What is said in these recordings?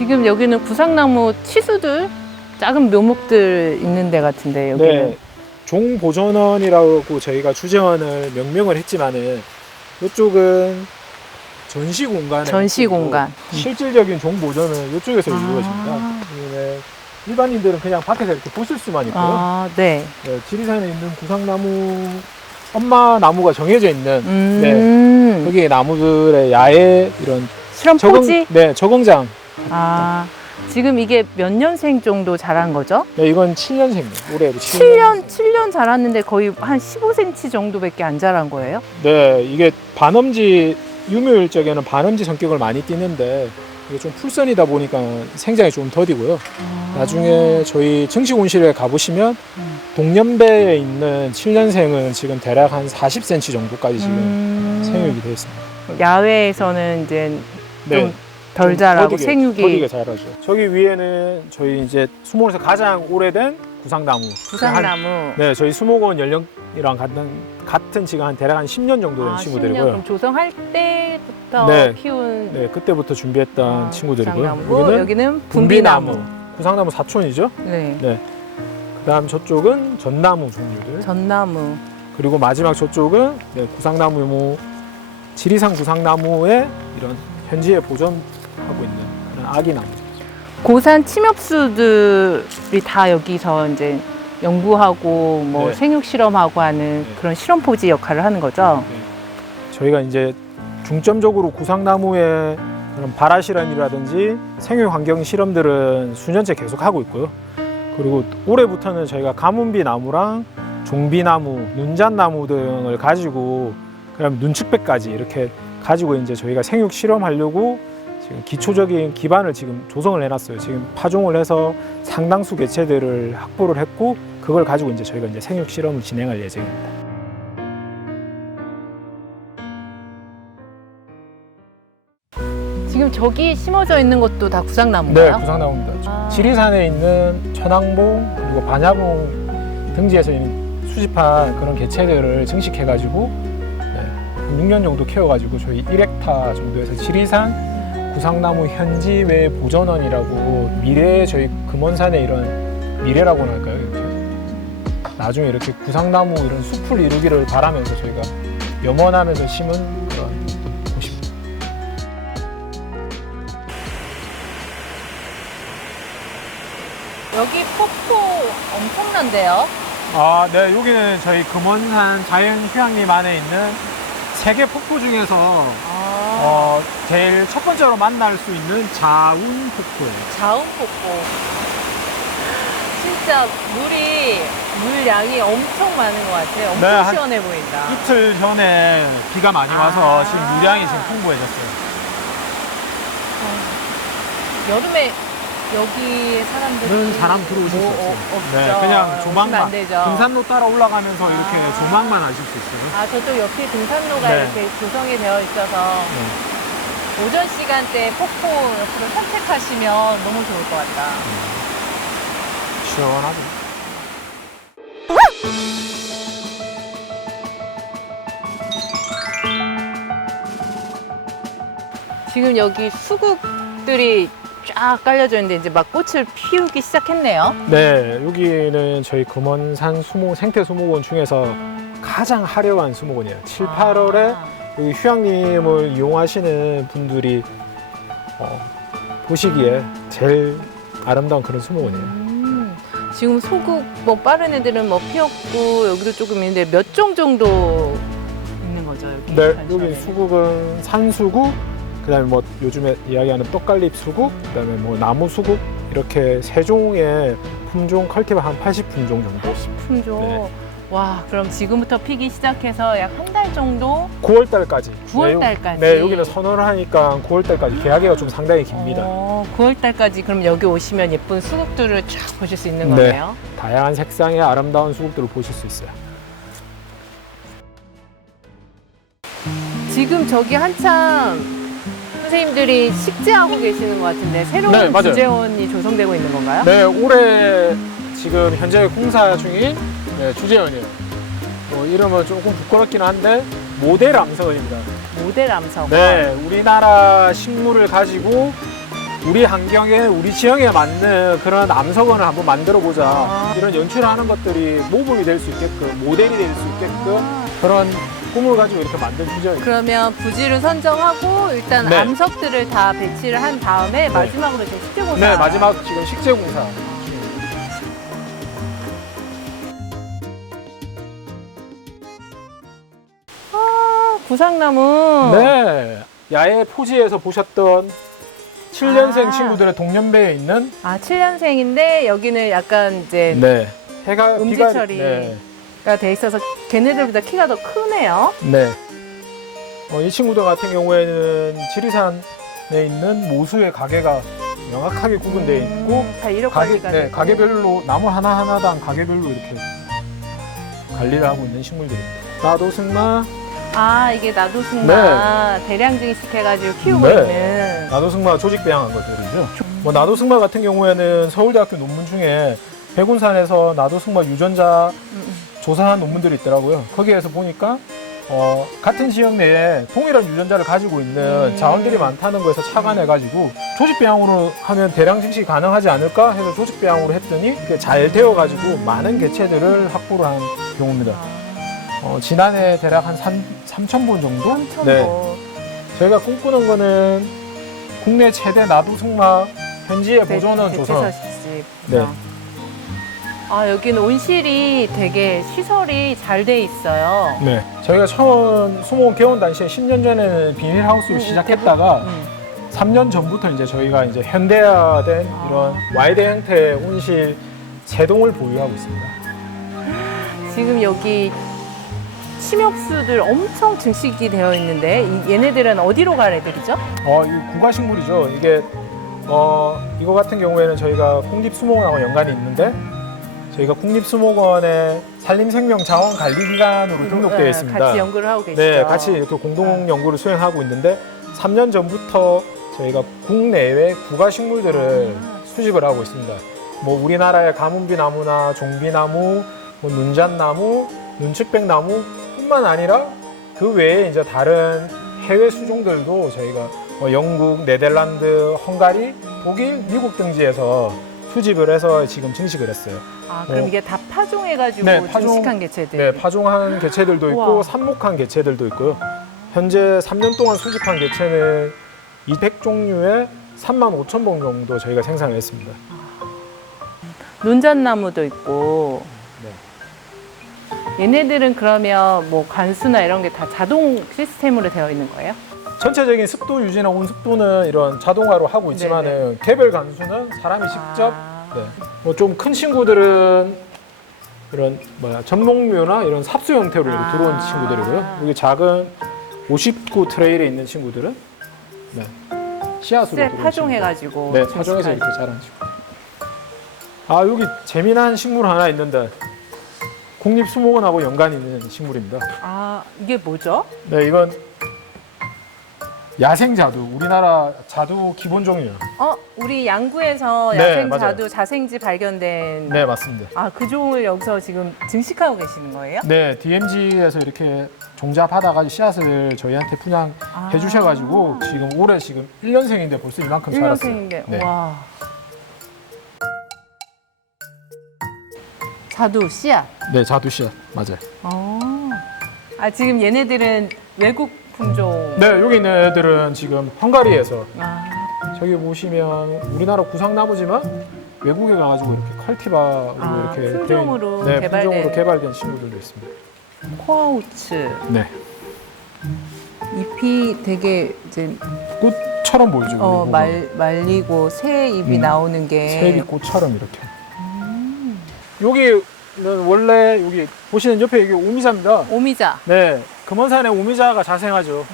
지금 여기는 구상나무 치수들 작은 묘목들 있는 데 같은데 여기는 네. 종보존원이라고 저희가 주재원을 명명을 했지만은 이쪽은 전시 공간 전시 공간. 실질적인 종보존은 이쪽에서 아. 이루어집니다. 왜냐면 일반인들은 그냥 밖에서 이렇게 보실 수만 있고요. 아, 네. 네, 지리산에 있는 구상나무 엄마 나무가 정해져 있는 음. 거기에 나무들의 야외 이런 실험 적응 포지? 네 적응장 아, 지금 이게 몇 년생 정도 자란 거죠? 네, 이건 7년생이에요. 올해로 7년, 7년 자랐는데 거의 한 15cm 정도밖에 안 자란 거예요? 네, 이게 반엄지 유묘일 적에는 반엄지 성격을 많이 띠는데 이게 좀 풀선이다 보니까 생장이 좀 더디고요. 나중에 저희 정식 온실에 가보시면 음. 동년배에 있는 7년생은 지금 대략 한 40cm 정도까지 지금 음. 생육이 되어 있습니다. 야외에서는 이제 네. 좀 덜 자라고 생육이 더디게 자라죠. 저기 위에는 저희 이제 수목원에서 가장 오래된 구상나무. 한- 구상나무. 네, 저희 수목원 연령이랑 같은 같은 지금 한 대략 한 10년 정도 된 아, 10년 친구들이고요. 그럼 조성할 때부터 네. 키운 네, 그때부터 준비했던 아, 친구들이고요. 구상나무고 여기는 여기는 분비나무. 구상나무 사촌이죠. 네. 그다음 저쪽은 전나무 종류들. 전나무. 그리고 마지막 저쪽은 네, 구상나무 뭐 지리산 구상나무의 이런 있는 그런 아기 나무. 고산 침엽수들이 다 여기서 이제 연구하고 뭐 네. 생육 실험하고 하는 네. 그런 실험 포지 역할을 하는 거죠. 저희가 이제 중점적으로 구상나무의 그런 발화 실험이라든지 생육 환경 실험들은 수년째 계속 하고 있고요. 그리고 올해부터는 저희가 가문비 나무랑 종비나무, 눈잣나무 등을 가지고 그다음 눈축배까지 이렇게 가지고 이제 저희가 생육 실험하려고 지금 기초적인 기반을 지금 조성을 해놨어요. 지금 파종을 해서 상당수 개체들을 확보를 했고 그걸 가지고 이제 저희가 이제 생육 실험을 진행할 예정입니다. 지금 저기 심어져 있는 것도 다 네, 구상나무인가요? 구상나무입니다. 아. 지리산에 있는 천왕봉 그리고 반야봉 등지에서 수집한 그런 개체들을 증식해가지고 네, 한 6년 정도 키워가지고 저희 1헥타 정도에서 지리산 구상나무 현지 외 보전원이라고 미래의 저희 금원산의 이런 미래라고나 할까요? 이렇게 나중에 이렇게 구상나무 이런 숲을 이루기를 바라면서 저희가 염원하면서 심은 그런 곳입니다. 여기 폭포 엄청난데요? 아, 네, 여기는 저희 금원산 자연휴양림 안에 있는 세계 폭포 중에서 아, 어, 제일 첫 번째로 만날 수 있는 자운 폭포예요. 자운 폭포. 진짜 물이 물량이 엄청 많은 것 같아요. 엄청 네, 한- 시원해 보인다. 이틀 전에 비가 많이 와서 아. 지금 물량이 지금 풍부해졌어요. 여름에 여기 사람들이 그런 사람 들어오실 수 뭐, 없어요. 어, 없죠. 네, 그냥 조망만. 안 되죠. 등산로 따라 올라가면서 이렇게 아. 조망만 하실 수 있어요. 아 저쪽 옆에 등산로가 네. 이렇게 조성이 되어 있어서 네. 오전 시간대 폭포 옆으로 산책하시면 너무 좋을 것 같다. 시원하죠. 지금 여기 수국들이 쫙 깔려져 있는데 이제 막 꽃을 피우기 시작했네요. 네, 여기는 저희 금원산 수목, 생태 수목원 중에서 가장 화려한 수목원이에요. 7, 8월에 아, 여기 휴양림을 이용하시는 분들이 어, 보시기에 제일 아름다운 그런 수목원이에요. 음, 지금 소국 뭐 빠른 애들은 뭐 피었고 여기도 조금 있는데 몇 종 정도 있는 거죠 여기? 네? 여기 수국은 산수국, 그다음에 뭐 요즘에 이야기하는 떡갈립 수국, 그다음에 뭐 나무 수국 이렇게 세 종의 품종 컬티가 한 80품종 정도. 품종. 네. 와 그럼 지금부터 피기 시작해서 약 한 달 정도 9월 달까지. 9월 달까지? 네, 여기는 선호를 하니까 9월 달까지 계약기가 좀 상당히 깁니다. 어, 9월 달까지 그럼 여기 오시면 예쁜 수국들을 쫙 보실 수 있는 네. 거네요. 다양한 색상의 아름다운 수국들을 보실 수 있어요. 지금 저기 한참 선생님들이 식재하고 계시는 것 같은데 새로운 네, 맞아요. 주재원이 조성되고 있는 건가요? 네, 올해 지금 현재 공사 중인 네, 주재원이에요. 뭐 이름은 조금 부끄럽긴 한데 모델 암석원입니다. 모델 암석. 네, 우리나라 식물을 가지고 우리 환경에 우리 지형에 맞는 그런 암석원을 한번 만들어 보자 아. 이런 연출하는 것들이 모범이 될 수 있게끔 모델이 될 수 있게끔 그런 꿈을 가지고 이렇게 만든 주제예요. 그러면 부지를 선정하고 일단 네. 암석들을 다 배치를 한 다음에 마지막으로 지금 식재고사. 네 마지막 지금 식재 공사 아, 구상나무. 네 야외 포지에서 보셨던 7년생 아. 친구들의 동년배에 있는 아, 7년생인데 여기는 약간 이제 네 해가 음지 비가 처리가 네. 돼 있어서 걔네들보다 키가 더 크네요. 네. 어, 이 친구들 같은 경우에는 지리산에 있는 모수의 가게가 명확하게 구분되어 있고 음, 다 이력 가게, 관리가 네, 되고. 가게별로 나무 하나 하나당 가게별로 이렇게 관리를 하고 있는 식물들입니다. 나도 승마, 아, 이게 나도 승마 대량 증식해가지고 키우고 네. 있는. 나도 승마 조직 배양한 것들이죠. 뭐 나도 승마 같은 경우에는 서울대학교 논문 중에 백운산에서 나도 승마 유전자 음, 조사한 논문들이 있더라고요. 거기에서 보니까 어, 같은 지역 내에 동일한 유전자를 가지고 있는 음. 자원들이 많다는 거에서 착안해가지고 조직 배양으로 하면 대량 증식이 가능하지 않을까 해서 조직 배양으로 했더니 그게 잘 되어가지고 많은 개체들을 확보를 한 경우입니다. 아, 어, 지난해 대략 한 3, 3천 분 정도? 삼천 네. 뭐. 저희가 꿈꾸는 거는 국내 최대 나도 승마 현지의 보존원 조선. 대체서식집. 네. 아, 여기는 온실이 되게 시설이 잘 돼 있어요. 네. 저희가 처음 수목원 개원 당시에 10년 전에는 비닐하우스로 음, 시작했다가 음. 3년 전부터 이제 저희가 이제 현대화된 아. 이런 Y대 형태의 온실 세 동을 보유하고 있습니다. 지금 여기 침엽수들 엄청 증식이 되어 있는데 이- 얘네들은 어디로 갈 애들이죠? 어, 이 국가식물이죠. 이게 어, 이거 같은 경우에는 저희가 국립수목원하고 연관이 있는데 저희가 국립수목원의 산림생명자원관리기관으로 등록되어 네, 있습니다. 같이 연구를 하고 계시죠. 네, 같이 이렇게 공동 연구를 수행하고 있는데 3년 전부터 저희가 국내외 국가식물들을 아. 수집을 하고 있습니다. 뭐 우리나라의 가문비 나무나 종비나무, 뭐 눈잣나무, 눈측백나무뿐만 아니라 그 외에 이제 다른 해외 수종들도 저희가 뭐 영국, 네덜란드, 헝가리, 독일, 미국 등지에서 수집을 해서 지금 증식을 했어요. 아, 그럼 어. 이게 다 파종해가지고 네, 파종- 증식한 개체들. 네, 파종한 개체들도 있고 우와. 삽목한 개체들도 있고요. 현재 3년 동안 수집한 개체는 200종류에 3만 5천 봉 정도 저희가 생산을 했습니다. 논잣나무도 있고. 네. 얘네들은 그러면 뭐 관수나 이런 게 다 자동 시스템으로 되어 있는 거예요? 전체적인 습도 유지나 온습도는 이런 자동화로 하고 있지만은 개별 간수는 사람이 직접 아, 네. 뭐 좀 큰 친구들은 이런 뭐야 전목묘나 이런 삽수 형태로 이렇게 아. 들어온 친구들이고요. 여기 작은 59 트레일에 있는 친구들은 네. 씨앗으로 쎄 들어온 파종해가지고. 네, 파종해서 이렇게 자란 친구. 아, 여기 재미난 식물 하나 있는데 국립수목원하고 연관이 있는 식물입니다. 아, 이게 뭐죠? 네, 이건 야생 자두, 우리나라 자두 기본 종이에요. 어, 우리 양구에서 네, 야생 맞아요. 자두 자생지 발견된 네, 맞습니다. 아, 그 종을 여기서 지금 증식하고 계시는 거예요? 네, DMZ에서 이렇게 종자받아가지고 씨앗을 저희한테 분양해 아. 주셔가지고 지금 올해 지금 1년생인데 벌써 이만큼 자랐어요. 1년생인데. 네. 와. 자두 씨앗. 네, 자두 씨앗 맞아요. 어. 아, 지금 얘네들은 외국 품종. 네, 여기 있는 애들은 지금 헝가리에서 아, 저기 보시면 우리나라 구상나무지만 외국에 가가지고 이렇게 컬티바로 아, 이렇게 품종으로 된, 네, 개발된- 품종으로 개발된 식물들도 있습니다. 코아우츠. 네, 잎이 되게 이제 꽃처럼 보이죠. 어, 말, 말리고 새 잎이 음, 나오는 게 새잎이 꽃처럼 이렇게. 음. 여기는 원래 여기 보시는 옆에 이게 오미자입니다. 오미자. 네, 금원산에 오미자가 자생하죠.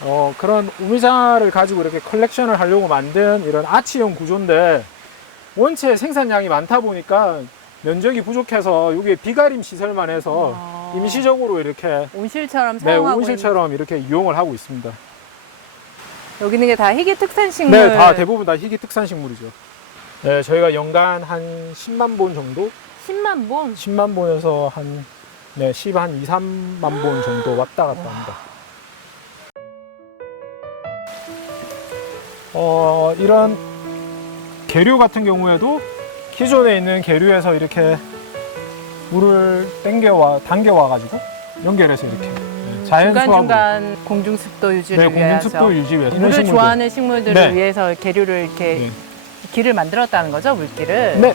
어, 그런 오미자를 가지고 이렇게 컬렉션을 하려고 만든 이런 아치형 구조인데 원체 생산량이 많다 보니까 면적이 부족해서 여기에 비가림 시설만 해서 아. 임시적으로 이렇게 온실처럼 네, 사용하고 온실처럼 이렇게 이용을 하고 있습니다. 있는 여기 있는 게 다 희귀 특산 식물. 네, 다 대부분 다 희귀 특산 식물이죠. 네, 저희가 연간 한 10만 본 정도, 10만 본. 10만 본에서 한 네, 10, 한 2, 3만 본 정도 왔다 갔다 합니다. 어, 이런 계류 같은 경우에도 기존에 있는 계류에서 이렇게 물을 땡겨와 당겨와 가지고 연결해서 이렇게 네, 자연 수하고 중간중간 공중 습도 유지를 네, 공중 위해서 습도 유지 위해서 이런 물을 식물들. 좋아하는 식물들을 네. 위해서 계류를 이렇게 네. 길을 만들었다는 거죠, 물길을. 네.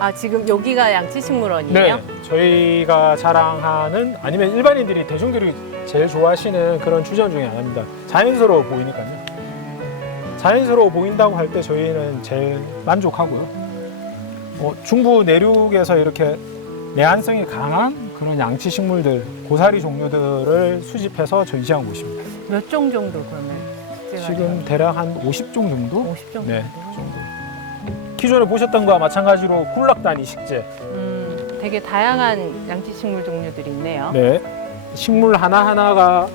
아 지금 여기가 양치식물원이에요? 네, 저희가 자랑하는 아니면 일반인들이 대중들이 제일 좋아하시는 그런 주전 중에 하나입니다. 자연스러워 보이니까요. 자연스러워 보인다고 할 때 저희는 제일 만족하고요. 어, 중부 내륙에서 이렇게 내한성이 강한 그런 양치 식물들, 고사리 종류들을 수집해서 전시한 곳입니다. 몇 종 정도 그러면? 지금 대략 한 50종 정도? 50 정도. 네, 그 정도. 기존에 보셨던 거와 마찬가지로 굴락단 이식재, 음, 되게 다양한 양치식물 종류들이 있네요. 네. 식물 하나하나가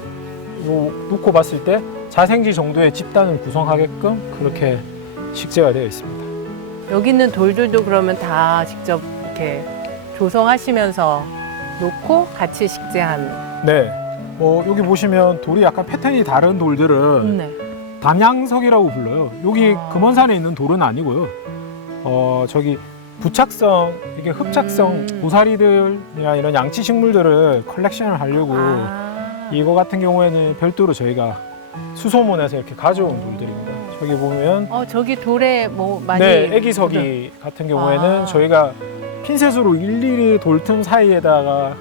요 놓고 봤을 때 자생지 정도의 집단을 구성하게끔 그렇게 식재가 되어 있습니다. 여기 있는 돌들도 그러면 다 직접 이렇게 조성하시면서 놓고 같이 식재한. 네. 어, 여기 보시면 돌이 약간 패턴이 다른 돌들은 네. 담양석이라고 불러요. 여기 아. 금원산에 있는 돌은 아니고요. 어, 저기 부착성, 이게 흡착성 음. 고사리들이나 이런 양치 식물들을 컬렉션을 하려고 아. 이거 같은 경우에는 별도로 저희가 수소문에서 이렇게 가져온 돌들입니다. 저기 보면 어 저기 돌에 뭐 많이. 네, 애기석이 같은 경우에는 아. 저희가 핀셋으로 일일이 돌틈 사이에다가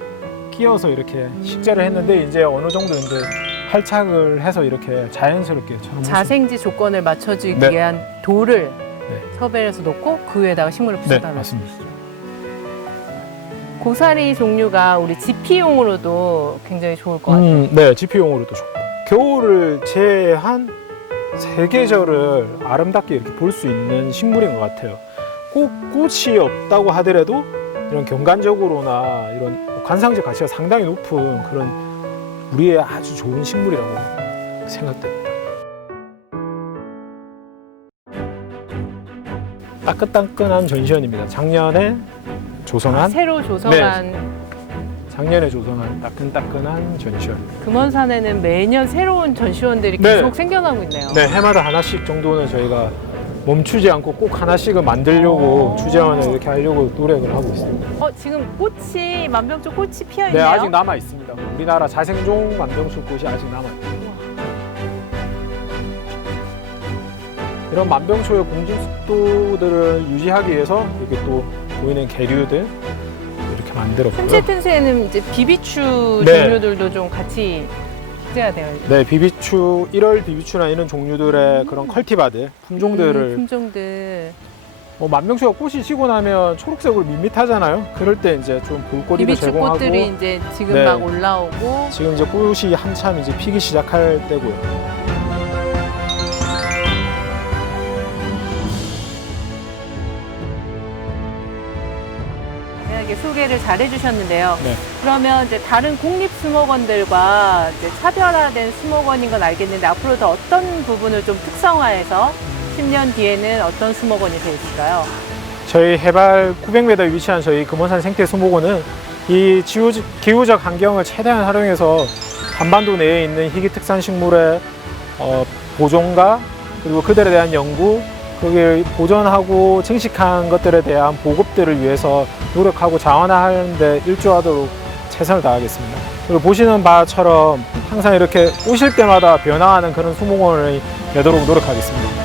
끼워서 이렇게 식재를 했는데 이제 어느 정도 이제 활착을 해서 이렇게 자연스럽게 자생지 조건을 맞춰주기 네. 위한 돌을 네. 섭외해서 놓고 그 위에다가 식물을 네, 붙였다는 맞습니다. 고사리 종류가 우리 지피용으로도 굉장히 좋을 것 같아요. 음, 네, 지피용으로도 좋고 겨울을 제한 세 계절을 아름답게 이렇게 볼 수 있는 식물인 것 같아요. 꼭 꽃이 없다고 하더라도 이런 경관적으로나 이런 관상적 가치가 상당히 높은 그런 우리의 아주 좋은 식물이라고 생각됩니다. 따끈따끈한 전시원입니다. 작년에 조성한 새로 조성한 작년에 조성한 따끈따끈한 전시원. 금원산에는 매년 새로운 전시원들이 네. 계속 생겨나고 있네요. 네, 해마다 하나씩 정도는 저희가 멈추지 않고 꼭 하나씩은 만들려고 오. 주제원을 이렇게 하려고 노력을 하고 있습니다. 어 지금 꽃이 만병초 꽃이 피어 네, 있네요. 아직 남아 있습니다. 우리나라 자생종 만병수 꽃이 아직 남아 있 이런 만병초의 공중 습도들을 유지하기 위해서 이렇게 또 보이는 계류들 이렇게 만들었고요. 현재 튼새에는 이제 비비추 네. 종류들도 좀 같이 되어 있네요. 네, 비비추, 1월 비비추나 이런 종류들의 그런 컬티바들, 품종들을 음, 품종들. 뭐 만병초가 꽃이 지고 나면 초록색으로 밋밋하잖아요. 그럴 때 이제 좀 볼거리도 비비추 제공하고 꽃들이 이제 지금 네. 막 올라오고 지금 이제 꽃이 한참 이제 피기 시작할 때고요. 소개를 잘 해주셨는데요. 네. 그러면 이제 다른 국립 수목원들과 이제 차별화된 수목원인 건 알겠는데 앞으로 더 어떤 부분을 좀 특성화해서 10년 뒤에는 어떤 수목원이 될 있을까요? 저희 해발 900m 위치한 저희 금원산 생태 수목원은 이 지구, 기후적 환경을 최대한 활용해서 한반도 내에 있는 희귀 특산 식물의 어, 보존과 그리고 그들에 대한 연구, 그걸 보존하고 증식한 것들에 대한 보급들을 위해서 노력하고 자원화하는 데 일조하도록 최선을 다하겠습니다. 그리고 보시는 바처럼 항상 이렇게 오실 때마다 변화하는 그런 수목원이 되도록 노력하겠습니다.